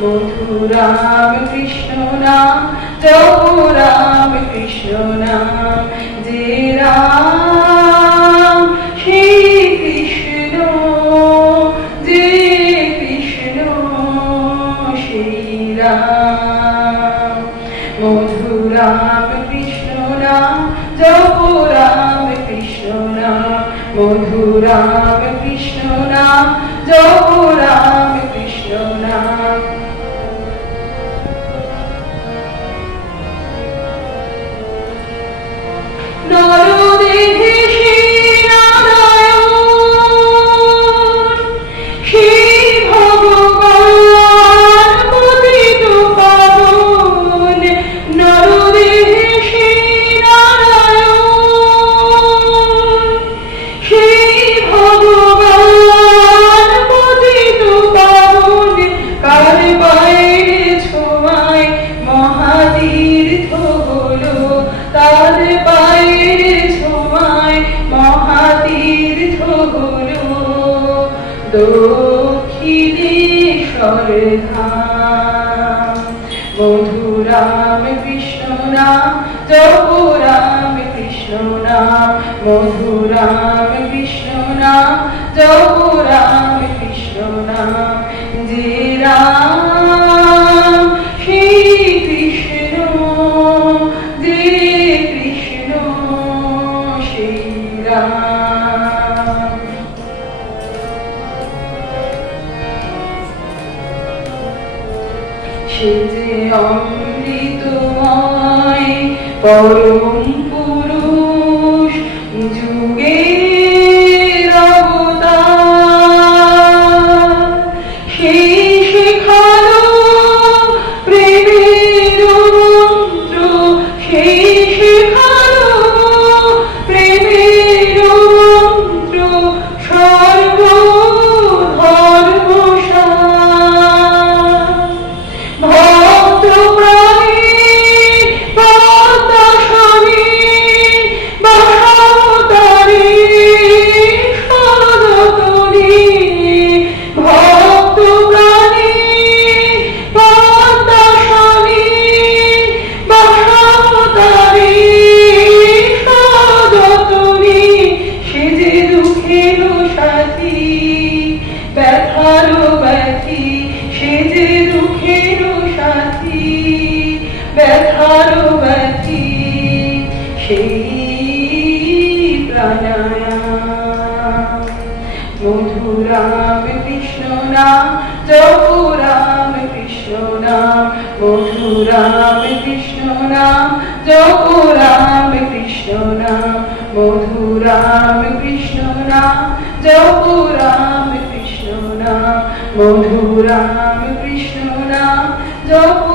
মধু রাম কৃষ্ণ নাম জপ রাম কৃষ্ণ নাম যে রাম সেই কৃষ্ণ যে কৃষ্ণ সেই রাম মধু রাম কৃষ্ণ নাম জপ রাম কৃষ্ণ নাম মধু রাম কৃষ্ণ নাম জপ রাম কৃষ্ণ নাম দক্ষিণেশ্বর ধাম মধু রাম কৃষ্ণ নাম জপ রাম কৃষ্ণ নাম মধু রাম কৃষ্ণ নাম জপ রাম কৃষ্ণ নাম যে রাম সেই কৃষ্ণ যে কৃষ্ণ সেই রাম সে যে অমৃতময় পরম পুরুষ যুগের অবতার সেই শেখালো প্রেমের মন্ত্র সেই শেখালো প্রেমের মন্ত্র সর্বধর্ম ব্যথারো ব্যথি সে যে দুঃখের সাথী ব্যথারো ব্যথি সেই প্রাণায়াম মধু রাম কৃষ্ণ নাম জপ রাম কৃষ্ণ নাম মধু রাম কৃষ্ণ নাম জপ রাম কৃষ্ণ নাম মধু রাম কৃষ্ণ নাম জপ রাম কৃষ্ণ নাম মধু রাম কৃষ্ণ নাম জপ